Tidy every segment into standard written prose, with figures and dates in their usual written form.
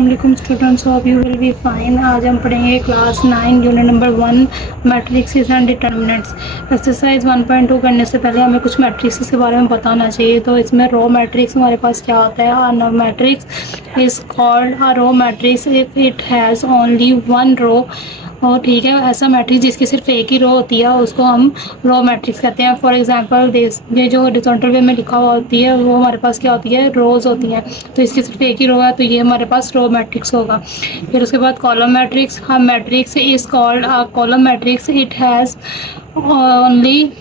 अस्सलाम students, hope you will be fine. आज हम पढ़ेंगे class 9 unit number 1 matrix and determinants. Exercise 1.2 करने से पहले हमें कुछ मैट्रिक्स के बारे में पता होना चाहिए। तो इसमें रो मैट्रिक्स हमारे पास क्या होता है। A matrix is called a row matrix if it has only one row. और ठीक है, ऐसा मैट्रिक्स जिसकी सिर्फ एक ही रो होती है उसको हम रो मैट्रिक्स कहते हैं। फॉर एग्जांपल ये जो हॉरिजॉन्टल वे में लिखा हुआ होती है वो हमारे पास क्या होती है, रोज होती हैं। तो इसकी सिर्फ एक ही रो है तो ये हमारे पास रो मैट्रिक्स होगा। फिर उसके बाद कॉलम मैट्रिक्स। हम matrix is called a column matrix it has only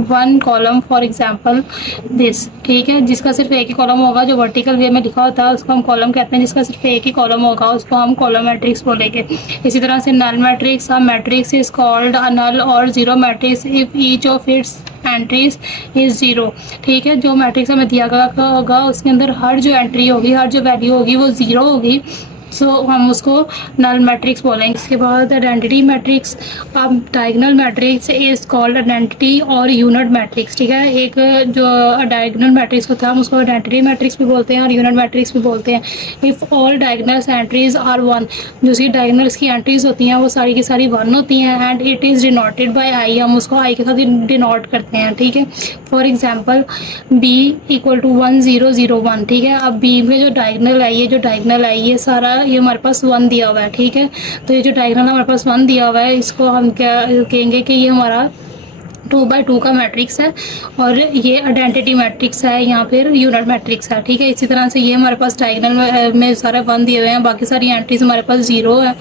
one column. For example this, ठीक है, जिसका सिर्फ एक ही कॉलम होगा, जो वर्टिकल वे में लिखा होता है उसको हम कॉलम कहते हैं। जिसका सिर्फ एक ही कॉलम होगा उसको हम कॉलम मैट्रिक्स बोलेंगे। इसी तरह से नल मैट्रिक्स। हम मैट्रिक्स इज कॉल्ड अ नल और zero matrix if each of its entries is zero. ठीक है, जो मैट्रिक्स हमें दिया गया होगा उसके अंदर हर जो एंट्री होगी, हर जो वैल्यू होगी वो जीरो होगी, सो हम उसको नल मैट्रिक्स बोलेंगे। इसके बाद आइडेंटिटी मैट्रिक्स। अब diagonal matrix is called identity और यूनिट मैट्रिक्स। ठीक है, एक जो डायगोनल मैट्रिक्स होता है हम उसको आइडेंटिटी मैट्रिक्स भी बोलते हैं और यूनिट मैट्रिक्स भी बोलते हैं। If all diagonals entries are one, जो उसकी डायगोनल्स की एंट्रीज होती हैं वो सारी की सारी वन होती हैं। And it is denoted by I, हम उसको आई के साथ डिनोट करते हैं। ठीक है, for example B equal to 1 0 0 1। ठीक है, अब बी में जो डायगोनल आई है, जो डायगोनल आई ये सारा ये हमारे पास 1 दिया हुआ है। ठीक है, तो ये जो डायगोनल हमारे पास 1 दिया हुआ है इसको हम क्या कहेंगे कि ये हमारा 2x2 का मैट्रिक्स है और ये आइडेंटिटी मैट्रिक्स है या फिर यूनिट मैट्रिक्स है। ठीक है, इसी तरह से ये हमारे पास डायगोनल में सारे 1 दिए हुए हैं, बाकी सारी एंट्रीज हमारे पास 0 है,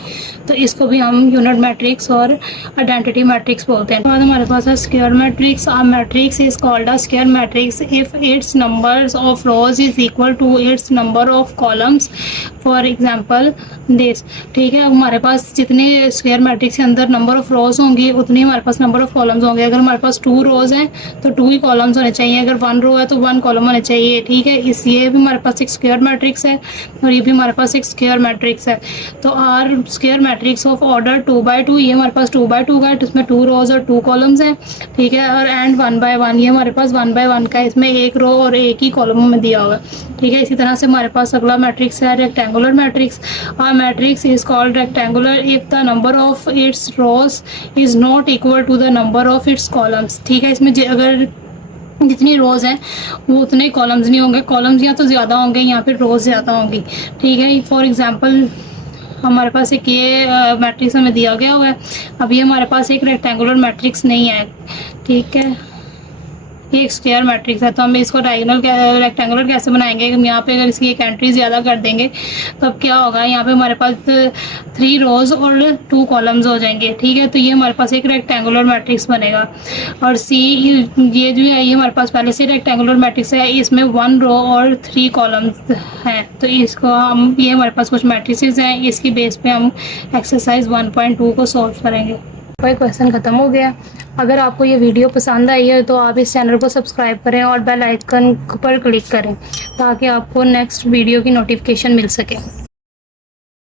तो इसको भी हम यूनिट मैट्रिक्स और आइडेंटिटी मैट्रिक्स बोलते हैं। बाद हमारे पास है square matrix. A matrix is called a square matrix if its numbers of rows is equal to its number of columns. For example this. ठीक है, हमारे पास जितने स्क्वायर मैट्रिक्स के अंदर नंबर ऑफ रोज होंगी उतनी हमारे पास नंबर ऑफ कॉलम्स होंगे। अगर हमारे पास 2 रोज हैं तो 2 ही कॉलम्स होने चाहिए, अगर 1 रो है तो 1 कॉलम होने चाहिए। ठीक है, इस ये भी हमारे पास एक स्क्वायर मैट्रिक्स है और ये भी हमारे पास एक स्क्वायर मैट्रिक्स है। तो are square matrix of order 2x2, ये हमारे पास 2x2 का है, इसमें 2 रोज और 2 कॉलम्स हैं। ठीक है, और एंड 1x1, ये हमारे पास 1x1 का है, इसमें एक रो और एक ही कॉलम में दिया हुआ है। ठीक है, इसी तरह से हमारे पास अगला मैट्रिक्स है rectangular matrix. A matrix is called rectangular if the number of its rows is not equal to the number of its columns. ठीक है, इसमें अगर जितनी रोज़ हैं वो उतने कॉलम्स नहीं होंगे, कॉलम्स या तो ज़्यादा होंगे या फिर रोज़ ज़्यादा होंगी। ठीक है, फॉर एग्जांपल हमारे पास एक ये मैट्रिक्स हमें दिया गया हुआ है। अब ये हमारे पास एक रेक्टेंगुलर मैट्रिक्स नहीं है। ठीक है, ये एक स्क्वायर मैट्रिक्स है, तो हम इसको डायगोनल रेक्टेंगुलर कैसे बनाएंगे। हम यहाँ पे अगर इसकी एक एंट्री ज़्यादा कर देंगे तो अब क्या होगा, यहाँ पे हमारे पास 3 रोज़ और 2 कॉलम्स हो जाएंगे। ठीक है, तो ये हमारे पास एक रेक्टेंगुलर मैट्रिक्स बनेगा। और सी ये जो है ये हमारे पास पहले से रेक्टेंगुलर मैट्रिक्स है, इसमें 1 रो और 3 कॉलम्स हैं। तो इसको हम ये हमारे पास कुछ मैट्रिसेस हैं, इसकी बेस पे हम एक्सरसाइज 1.2 को सॉल्व करेंगे। कोई क्वेश्चन ख़त्म हो गया। अगर आपको ये वीडियो पसंद आई है तो आप इस चैनल को सब्सक्राइब करें और बेल आइकन पर क्लिक करें ताकि आपको नेक्स्ट वीडियो की नोटिफिकेशन मिल सके।